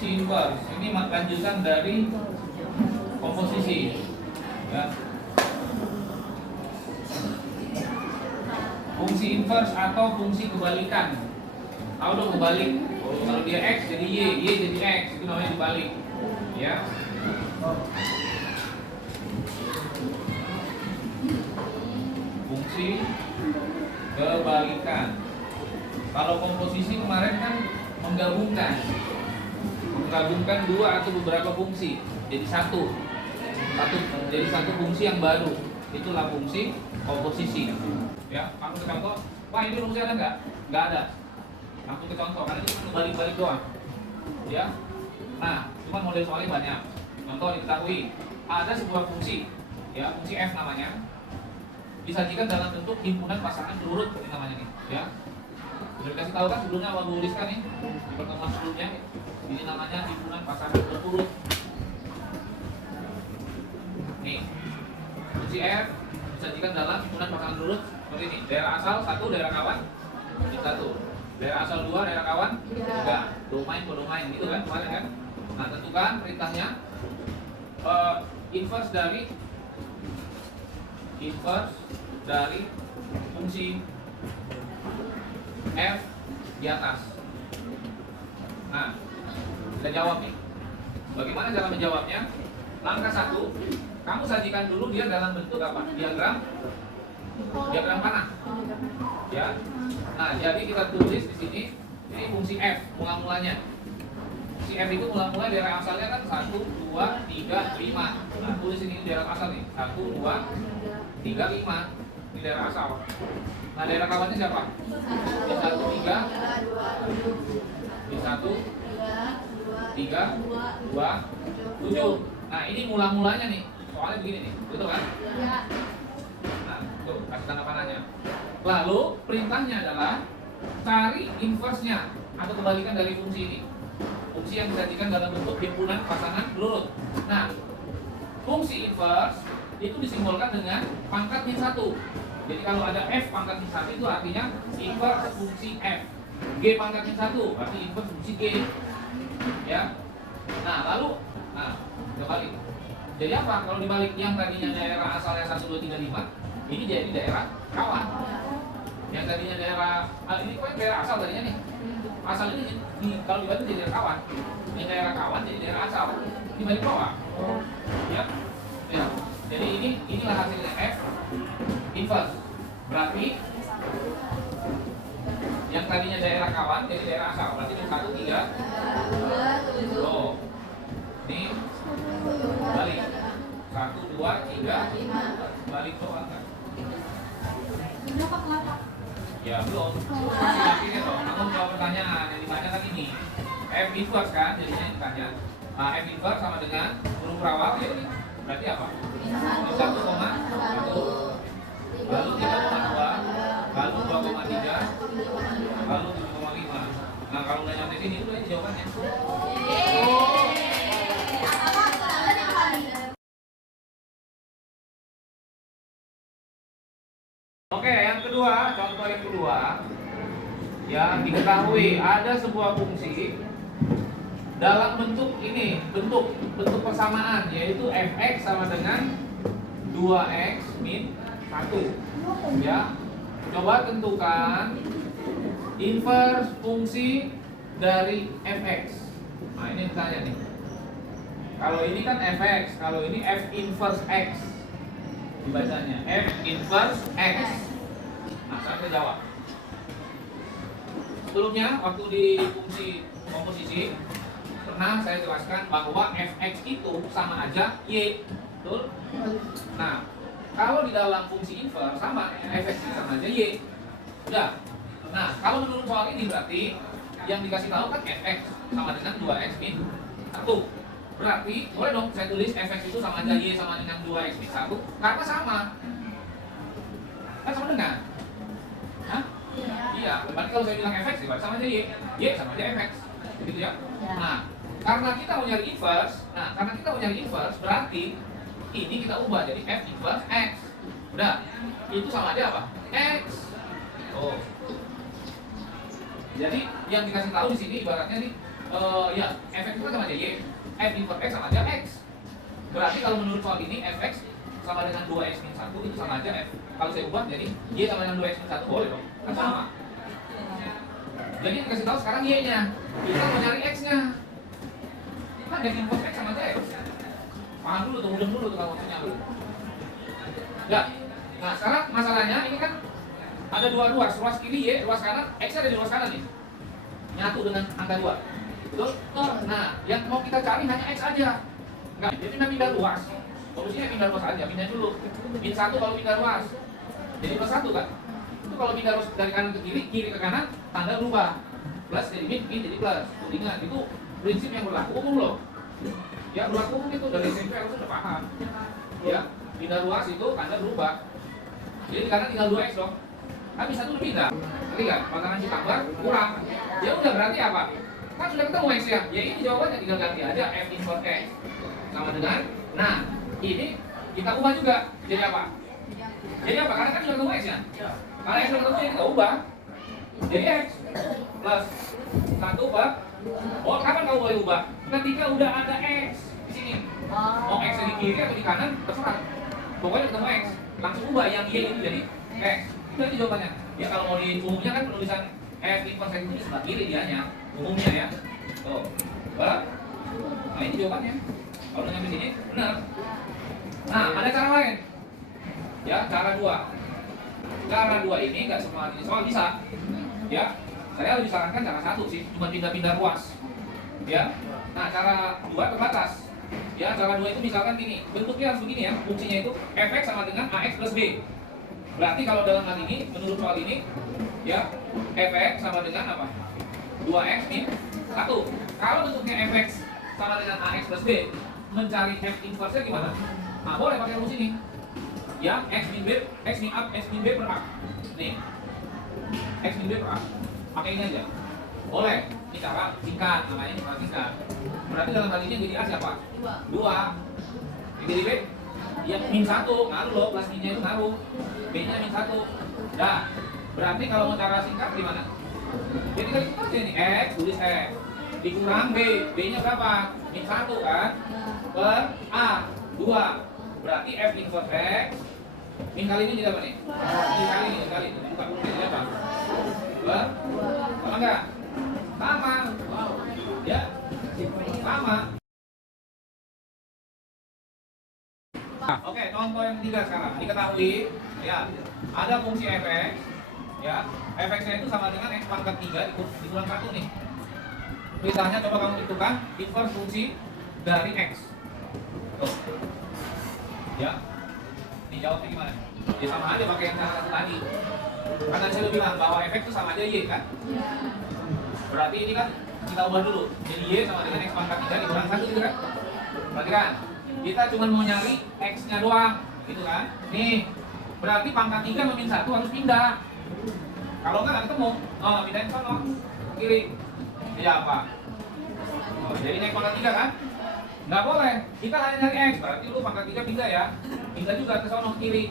fungsi inverse. Ini lanjutan dari komposisi. Ya. Fungsi inverse atau fungsi kebalikan. Tahu dong kebalik. Kalau dia x jadi y jadi x, itu namanya dibalik. Ya. Fungsi kebalikan. Kalau komposisi kemarin kan menggabungkan dua atau beberapa fungsi jadi satu fungsi yang baru, itulah fungsi komposisi. Ya, langsung ke contoh. Wah, ini fungsi ada nggak? Nggak ada. Langsung ke contoh, karena itu cuma balik-balik doang. Ya, nah, cuma model soalnya banyak. Contoh diketahui ada sebuah fungsi, ya, fungsi f namanya, disajikan dalam bentuk himpunan pasangan berurut, ini namanya nih, ya. Sudah dikasih tahu kan sebelumnya, Abang tuliskan nih di pertemuan sebelumnya. Ini namanya himpunan pasangan berurut. Nih, fungsi f disajikan dalam himpunan pasangan berurut seperti ini. Daerah asal 1, daerah kawan 1. Daerah asal 2, daerah kawan 3. Domain kodomain gitu kan kemarin kan. Nah, tentukan perintahnya inverse dari fungsi f di atas. Nah, kita jawab nih. Bagaimana cara menjawabnya? Langkah 1, kamu sajikan dulu dia dalam bentuk apa? Diagram panah. Ya. Nah, jadi kita tulis di sini ini fungsi f mula-mulanya. Fungsi f itu mula-mula daerah asalnya kan 1, 2, 3, 5. Nah, tulis ini daerah asal nih. 1, 2, 3, 5. Ini daerah asal. Nah, daerah kawannya siapa? Di 1, 3. Di 1, 3, 2, 7. Nah, ini mula-mulanya nih. Soalnya begini nih. Betul kan? Nah, tuh, kasih tanda panahnya. Lalu perintahnya adalah cari inverse-nya atau kebalikan dari fungsi ini. Fungsi yang disajikan dalam bentuk himpunan pasangan berurut. Nah, fungsi inverse itu disimbolkan dengan pangkat min 1. Jadi kalau ada f pangkat min 1 itu artinya inverse fungsi f. G pangkat min 1 berarti inverse fungsi g. Ya. Nah, lalu kebalik. Jadi apa? Kalau dibalik yang tadinya daerah asalnya 1, 2, 3, 5, ini jadi daerah kawan. Yang tadinya ini kok daerah asal tadinya nih. Asal ini kalau dibalik jadi daerah kawan. Ini daerah kawan jadi daerah asal. Dibalik bawah. Ya. Ya. Jadi inilah hasilnya f inverse. Berarti yang tadinya daerah kawan jadi daerah asal. Berarti ini 1, 3. Oh. Ini balik 1, 2, 3 balik doang kan? Ya belum. Masih yakin dong. Aku jawab pertanyaan yang ditanya kan ini f inverse kan, jadinya yang ditanya. Nah, f inverse sama dengan huruf berawal ya ini. Berarti apa? 1, 1, lalu 3,2, lalu 2,3, lalu 7,5. Nah, kalau udah nyampe sini udah ini jawabannya. Oke, yang kedua, contoh yang kedua, ya diketahui ada sebuah fungsi dalam bentuk ini, bentuk persamaan, yaitu fx sama dengan 2x min 1. Ya, coba tentukan inverse fungsi dari fx. Nah, ini ditanya nih. Kalau ini kan fx, kalau ini f inverse x. Dibacanya f inverse x. Nah, sekarang kita jawab. Sebelumnya waktu di fungsi komposisi pernah saya jelaskan bahwa fx itu sama aja y, betul? Nah, kalau di dalam fungsi inverse sama fx itu sama aja y. Udah. Nah, kalau menurut soal ini berarti yang dikasih tahu kan fx sama dengan 2x min 1. Berarti, boleh dong saya tulis fx itu sama aja y sama dengan 2x min 1. Karena sama. Kan sama dengan? Hah? Iya. Berarti kalau saya bilang fx, berarti sama aja y sama aja fx. Begitu ya? Nah, karena kita mau nyari inverse, berarti ini kita ubah jadi f inverse x. Udah. Itu sama aja apa? X. Oh. Jadi, yang dikasih tahu di sini ibaratnya nih, Ya, fx itu kan sama aja y. F inverse x sama aja x. Berarti kalau menurut soal ini fx sama dengan 2x min 1 itu sama aja f. Kalau saya ubah jadi y sama dengan 2x min 1 boleh dong. Kan sama. Jadi dikasih tahu sekarang y-nya. Kita mau nyari x-nya. Kan f inverse x sama aja x. Paham dulu tuh, mudeng dulu tuh kalau maksudnya dulu. Ya. Nah, sekarang masalahnya ini kan ada dua ruas, ruas kiri y, ruas kanan, x ada di ruas kanan nih. Nyatu dengan angka 2. Betul? Nah, yang mau kita cari hanya x aja. Enggak, jadi pindah ruas. Solusinya pindah ruas aja, pindah dulu. Min 1 kalau pindah ruas. Jadi plus 1 kan? Itu kalau pindah ruas dari kanan ke kiri, kiri ke kanan, tanda berubah. Plus jadi min jadi plus. Ingat, itu prinsip yang berlaku umum loh. Ya, berlaku umum itu dari SMP harus sudah paham. Ya, pindah ruas itu tanda berubah. Jadi di kanan tinggal 2x dong. Kan bisa tuh pindah. Ngerti kan? Pasangan si tambah kurang. Ya udah berarti apa? Kan sudah ketemu x ya. Ya ini jawabannya tinggal ganti aja f inverse x sama dengan. Nah, ini kita ubah juga. Jadi apa? Jadi apa? Karena kan sudah ketemu x ya. Karena x sudah ketemu jadi kita ubah. Jadi x plus 1 per. Oh, kapan kamu boleh ubah? Ketika udah ada x di sini. Mau x di kiri atau di kanan terserah. Pokoknya ketemu x, langsung ubah yang y itu jadi x. Itu aja jawabannya. Ya kalau mau di umumnya kan penulisan f inverse x itu di sebelah kiri dianya. Umumnya ya. Tuh. Nah, ini jawabannya. Kalau udah nyampe sini, benar. Nah, ada cara lain. Ya, cara 2. Cara 2 ini nggak semua jenis soal bisa. Ya, saya lebih sarankan cara 1 sih, cuma pindah-pindah ruas. Ya. Nah, cara 2 terbatas. Ya, cara 2 itu misalkan gini, bentuknya harus begini ya, fungsinya itu fx sama dengan ax plus b. Berarti kalau dalam hal ini, menurut soal ini, ya, fx sama dengan apa? 2x min 1. Kalau bentuknya fx sama dengan ax plus b, mencari f inverse-nya gimana? Nah, boleh pakai rumus ini. Ya, x min b, x min a, x min b per a. Nih. X min b per a. Pakai ini aja. Boleh. Ini cara singkat, namanya cara singkat. Berarti dalam hal ini yang jadi a siapa? 2. Yang jadi b? Ya min 1, ngaruh loh, plus minnya itu ngaruh. B-nya min 1. Nah, berarti kalau mau cara singkat gimana? Jadi kan itu aja nih, x tulis x dikurang b, b-nya berapa? Min 1 kan? Per a, 2. Berarti f inverse x min kali ini jadi apa nih? Min kali ini, buka dulu jadi apa? Per, sama enggak? Sama. Ya, sama. Oke, contoh yang ketiga sekarang. Diketahui, ya, ada fungsi fx, ya, fx-nya itu sama dengan x pangkat 3 dikurang 1 nih. Misalnya coba kamu hitungkan inverse fungsi dari x. Tuh. Ya, dijawabnya gimana? Ya sama aja pakai yang cara 1 tadi. Karena saya udah bilang bahwa fx itu sama aja y kan? Berarti ini kan kita ubah dulu. Jadi y sama dengan x pangkat 3 dikurang 1 gitu kan? Berarti kan kita cuma mau nyari x-nya doang, gitu kan? Nih, berarti pangkat 3 min 1 harus pindah. Kalau nggak ketemu, pindahin ke sono, kiri. Jadi apa? Jadi naik pangkat 3 kan? Nggak boleh, kita hanya nyari x, berarti lu pangkat 3 pindah ya. Pindah juga ke sono kiri.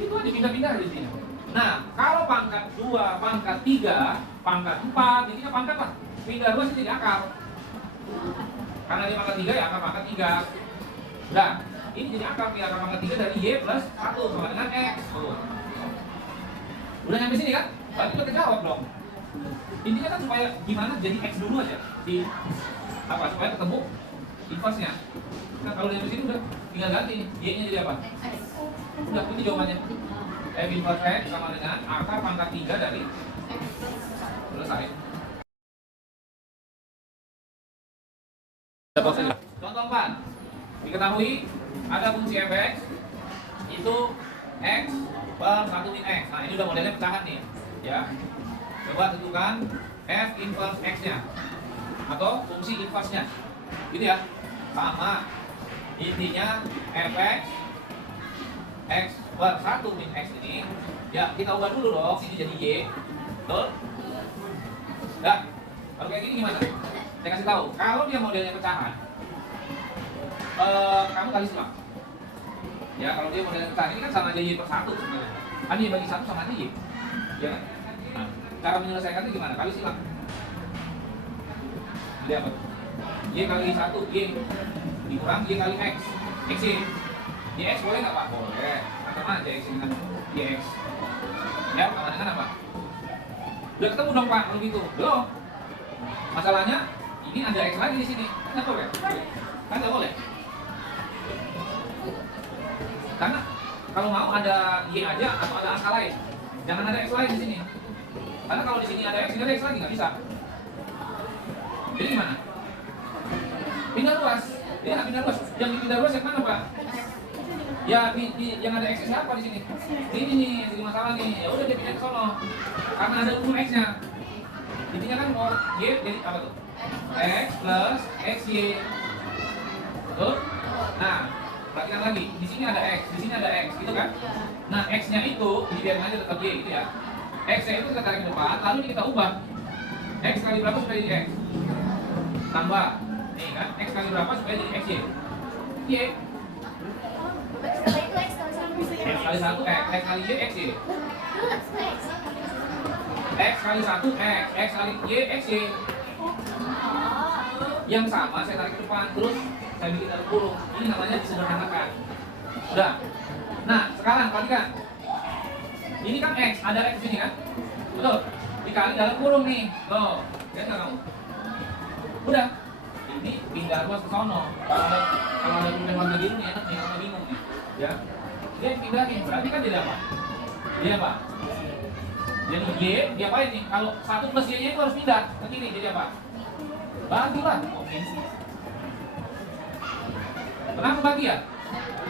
Itu aja pindah-pindah di sini. Nah, kalau pangkat 2, pangkat 3, pangkat 4, intinya pangkat lah. Pindah 2 sih jadi akar. Karena dia pangkat 3 ya akar pangkat 3. Nah, ini jadi akar nih, akar pangkat 3 dari y plus 1 sama dengan x. Udah nyampe sini kan? Berarti udah kejawab dong. Intinya kan supaya gimana jadi x dulu aja. Apa? Supaya ketemu inverse-nya. Nah, kalau nyampe sini udah tinggal ganti. Y-nya jadi apa? Udah, ini jawabannya. F inverse x sama dengan akar pangkat 3 dari selesai. Contoh 4. Diketahui ada fungsi fx itu x per 1 min x. Nah, ini udah modelnya pecahan nih. Ya. Coba tentukan f inverse x-nya atau fungsi inverse-nya. Gitu ya. Sama. Intinya fx x per 1 min x ini ya kita ubah dulu dong, ini jadi y. Betul? Nah, kalau kayak gini gimana? Saya kasih tahu, kalau dia modelnya pecahan, kamu kali silang. Ya, kalau dia modelnya pecahan, ini kan sama aja y per 1 sebenarnya. Kan y bagi 1 sama aja y. Ya kan? Nah, cara menyelesaikannya gimana? Kali silang. Jadi apa? Y kali 1, Y dikurang Y kali X. X Y. YX boleh nggak Pak? Boleh. Sama aja X dengan YX. Ya, sama dengan apa? Udah ketemu dong Pak, kalau gitu. Belum. Masalahnya ini ada X lagi di sini. Kan nggak boleh? Kan nggak boleh. Karena kalau mau ada Y aja atau ada angka lain. Jangan ada X lain di sini. Karena kalau di sini ada X, ini ada X lagi nggak bisa. Jadi gimana? Pindah ruas. Ya, pindah ruas. Yang dipindah ruas yang mana Pak? Ya, yang ada X siapa di sini? Ini nih, jadi masalah nih. Ya udah dia pindah ke sono. Karena ada umum X-nya. Intinya kan mau Y jadi apa tuh? X plus XY. Betul? Nah, perhatikan lagi. Di sini ada X, di sini ada X, gitu kan? Nah, X-nya itu dibiarin aja tetap Y gitu ya. X-nya itu kita tarik ke depan, lalu ini kita ubah. X kali berapa supaya jadi X? Tambah. Nih kan, X kali berapa supaya jadi XY? Y. X kali 1 X, X kali Y X Y. X kali 1 X, X kali Y X Y. Yang sama saya tarik ke depan, terus saya bikin dalam kurung. Ini namanya disederhanakan. Udah. Nah, sekarang perhatikan. Ini kan X, ada X di sini kan? Betul. Dikali dalam kurung nih. Loh, lihat nggak kamu? Udah. Ini pindah ruas ke sono. Kalau ada pindah warna biru nih enak nih, kamu bingung nih. Ya. Dia pindah nih, berarti kan jadi apa? Dia apa? Jadi Y, dia apain nih? Kalau 1 plus Y-nya itu harus pindah ke sini, jadi apa? Bagilah. Oke. Kenapa bagi ya?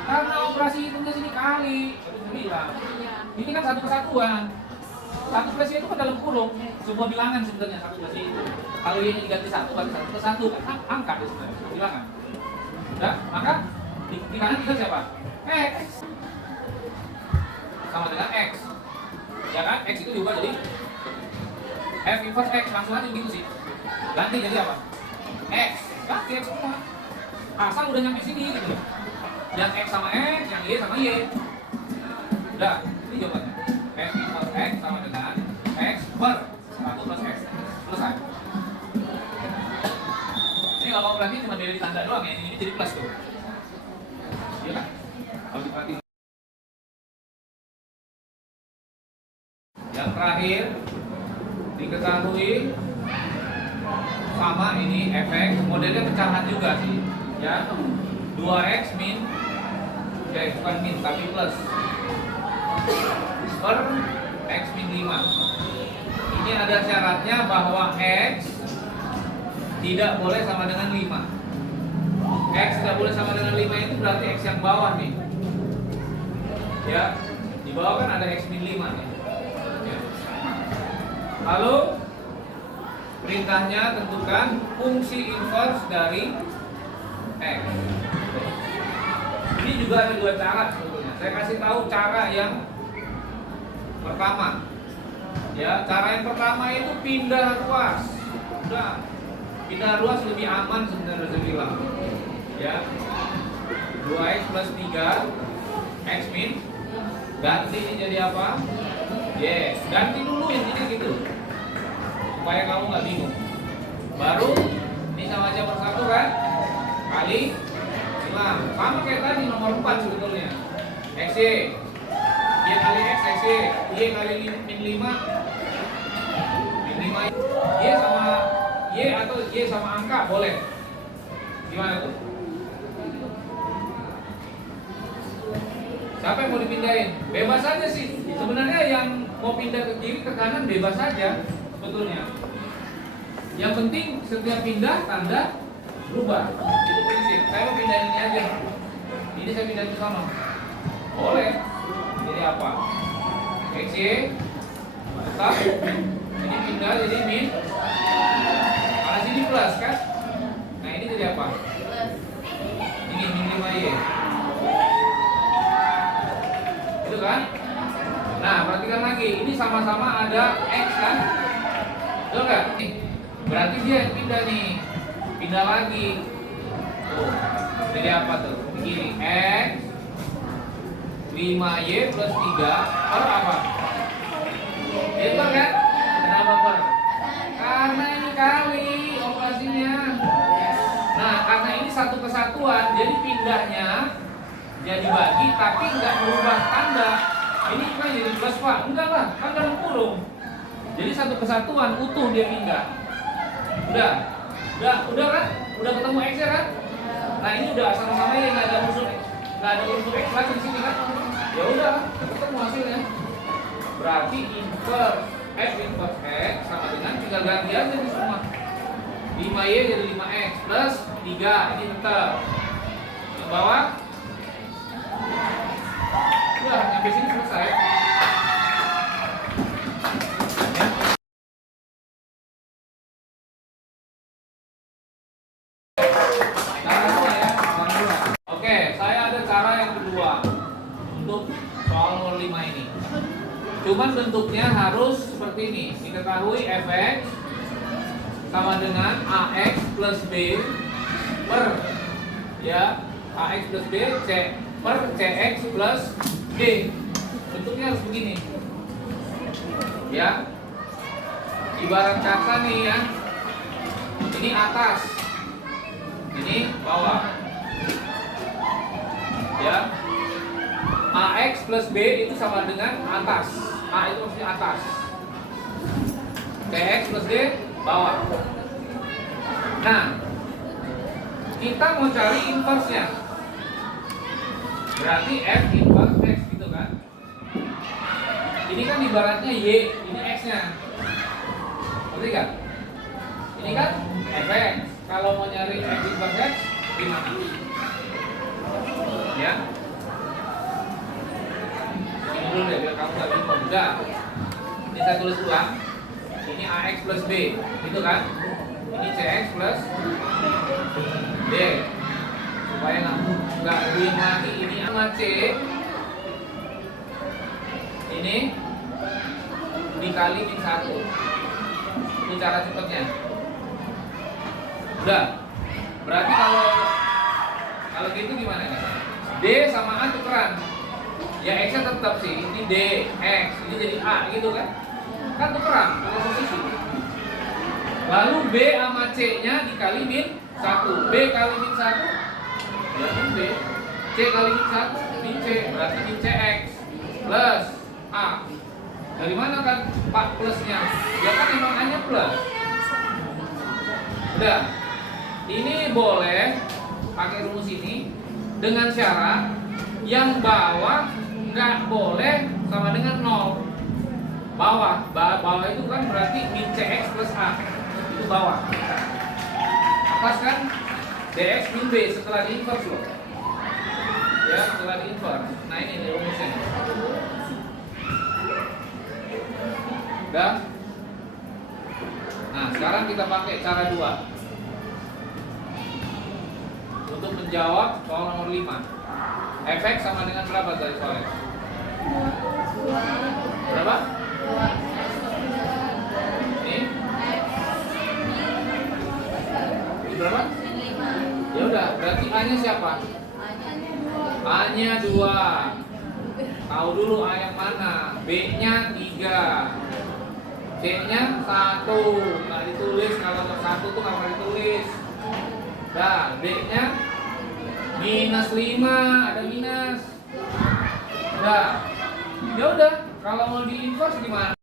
Karena operasi hitungnya sini kali. Itu bilang. Ini kan satu kesatuan. 1 plus Y itu kan dalam kurung. Sebuah bilangan sebenarnya 1 plus Y itu. Kalau Y-nya diganti 1 kali 1 plus 1 kan angka itu sebenarnya. Bilangan. Udah, maka di kanan kita siapa? X sama dengan X, ya kan? X itu diubah jadi F inverse X, langsung aja gitu sih. Ganti jadi apa? X, ganti X semua. Asal udah nyampe sini gitu. Yang X sama X, yang Y sama Y. Udah, ini jawabannya. F inverse X sama dengan X per 1 plus X. Selesai. Ini kalau berarti cuma beda di tanda doang ya, ini jadi plus tuh. Iya kan? Kalau diperhatiin. Yang terakhir diketahui sama ini fx, modelnya pecahan juga sih ya. 2x min, bukan min tapi plus per x min 5. Ini ada syaratnya bahwa x tidak boleh sama dengan 5. X tidak boleh sama dengan 5 itu berarti x yang bawah nih ya. Di bawah kan ada x min 5 nih. Lalu perintahnya tentukan fungsi inverse dari X. Ini juga ada 2 cara sebetulnya. Saya kasih tahu cara yang pertama. Ya, cara yang pertama itu pindah ruas. Udah. Pindah ruas lebih aman sebenarnya saya bilang. Ya. 2x plus 3 x min. Ganti ini jadi apa? Yes, ganti dulu intinya gitu. Supaya kamu nggak bingung. Baru ini sama aja per 1 kan? Kali 5. Sama kayak tadi nomor 4 sebetulnya. XY. Y kali X, XY. Y kali min 5. Min 5. Y sama Y atau Y sama angka boleh. Gimana tuh? Siapa yang mau dipindahin? Bebas aja sih. Sebenarnya yang mau pindah ke kiri ke kanan bebas saja sebetulnya. Yang penting setiap pindah tanda berubah. Itu prinsip. Saya mau pindahin ini aja. Ini saya pindah ke sana. Boleh. Jadi apa? XY tetap. Ini pindah jadi min. Karena sini plus kan? Nah ini jadi apa? Ini min 5Y. Itu kan? Nah, perhatikan lagi. Ini sama-sama ada X kan? Betul nggak? Berarti dia yang pindah nih. Pindah lagi. Tuh. Jadi apa tuh? Begini. X 5Y plus 3 per apa? Itu kan? Kenapa per? Karena ini kali operasinya. dibagi tapi nggak berubah tanda. Ini kan jadi plus Pak? Enggak lah, kan dalam kurung. Jadi satu kesatuan utuh dia pindah. Udah kan? Udah ketemu X ya kan? Nah ini udah sama-sama ya, nggak ada unsur X lagi di sini kan? Ya udah, ketemu hasilnya. Berarti inverse F inverse X sama dengan tinggal ganti aja nih semua. 5Y jadi 5X plus 3, ini tetap. Yang bawah udah sampai sini selesai. Oke, saya ada cara yang kedua untuk soal nomor 5 ini. Cuman bentuknya harus seperti ini. Diketahui fx sama dengan ax plus b per ax plus b per cx plus d. Bentuknya harus begini. Ya. Ibarat kata nih ya. Ini atas. Ini bawah. Ya. AX plus B itu sama dengan atas. A itu maksudnya atas. CX plus D bawah. Nah, kita mau cari inverse-nya. Berarti F inverse X gitu kan. Ini kan ibaratnya Y, ini X-nya. Ngerti kan? Ini kan Fx. Kalau mau nyari F inverse X gimana? Ya. Ini dulu deh biar kamu gak bingung. Udah. Ini saya tulis ulang. Ini AX plus B, gitu kan? Ini CX plus D. Supaya nggak bingung lagi. Ini sama C. Ini dikali min 1. Itu cara cepatnya. Udah. Berarti kalau gitu gimana nih? D sama A tukeran. Ya X nya tetap sih. Ini D, X, ini jadi A gitu kan? Kan tukeran, tukar posisi. Lalu B sama C nya dikali min 1. B kali min 1 ya min B. C kali min 1 min C. Berarti min CX plus A. Dari mana kan Pak plusnya? Ya kan emang A nya plus. Udah. Ini boleh pakai rumus ini dengan syarat yang bawah nggak boleh sama dengan 0. Bawah itu kan berarti min CX plus A. Itu bawah. Atas kan DX min B setelah di inverse loh. Ya, setelah di inverse. Nah ini rumusnya. Udah? Nah, sekarang kita pakai cara 2 untuk menjawab soal nomor 5. Fx sama dengan berapa dari soalnya? Berapa? Ini? Ini berapa? Ya udah, berarti A-nya siapa? A-nya 2. Tahu dulu A yang mana? B-nya 3. C-nya 1. Nggak ditulis, kalau 1 tuh nggak pernah ditulis. Nah, D-nya minus 5, ada minus. Nah, ya udah, kalau mau di inverse gimana?